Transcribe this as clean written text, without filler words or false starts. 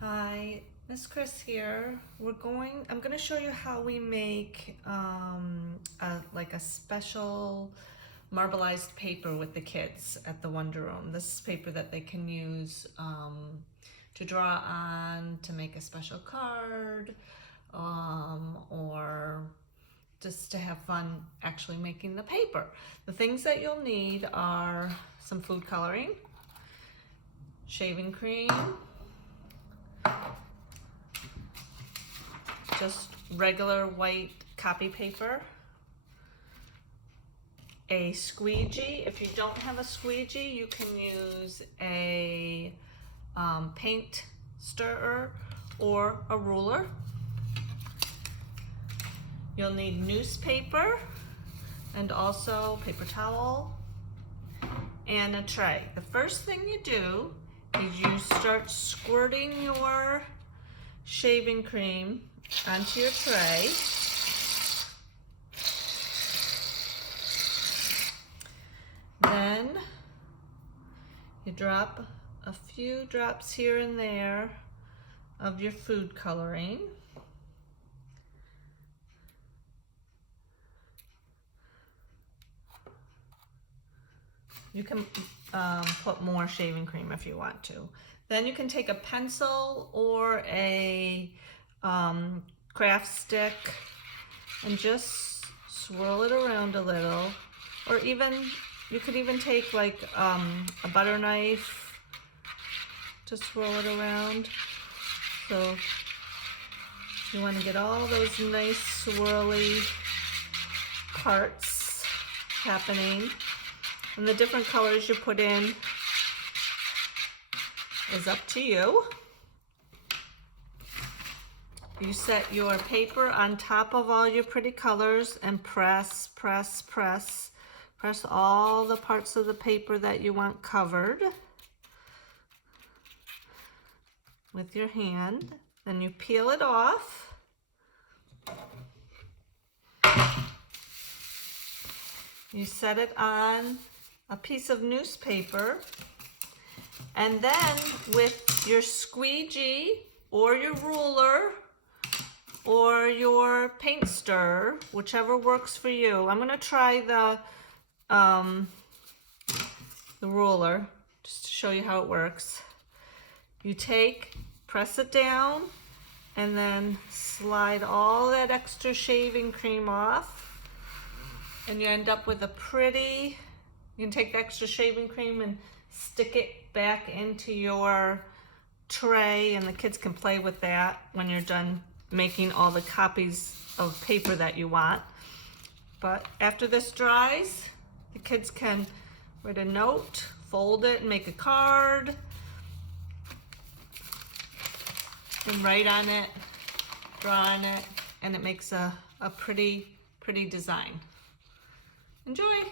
Hi, Miss Chris here. I'm going to show you how we make like a special marbleized paper with the kids at the Wonder Room. This is paper that they can use to draw on, to make a special card, or just to have fun actually making the paper. The things that you'll need are some food coloring, shaving cream, just regular white copy paper, a squeegee. If you don't have a squeegee, you can use a paint stirrer or a ruler. You'll need newspaper and also paper towel and a tray. The first thing you do is you start squirting your shaving cream onto your tray. Then you drop a few drops here and there of your food coloring. You can put more shaving cream if you want to. Then you can take a pencil or a craft stick and just swirl it around a little, or even you could even take like a butter knife to swirl it around. So you want to get all those nice swirly parts happening. And the different colors you put in is up to you. You set your paper on top of all your pretty colors and press, press, press. Press all the parts of the paper that you want covered with your hand. Then you peel it off. You set it on a piece of newspaper, and then with your squeegee or your ruler or your paint stirrer, whichever works for you. I'm going to try the ruler just to show you how it works. You press it down, and then slide all that extra shaving cream off, and you end up with a pretty. You can take the extra shaving cream and stick it back into your tray, and the kids can play with that when you're done making all the copies of paper that you want. But after this dries, the kids can write a note, fold it, and make a card, and write on it, draw on it, and it makes a pretty design. Enjoy!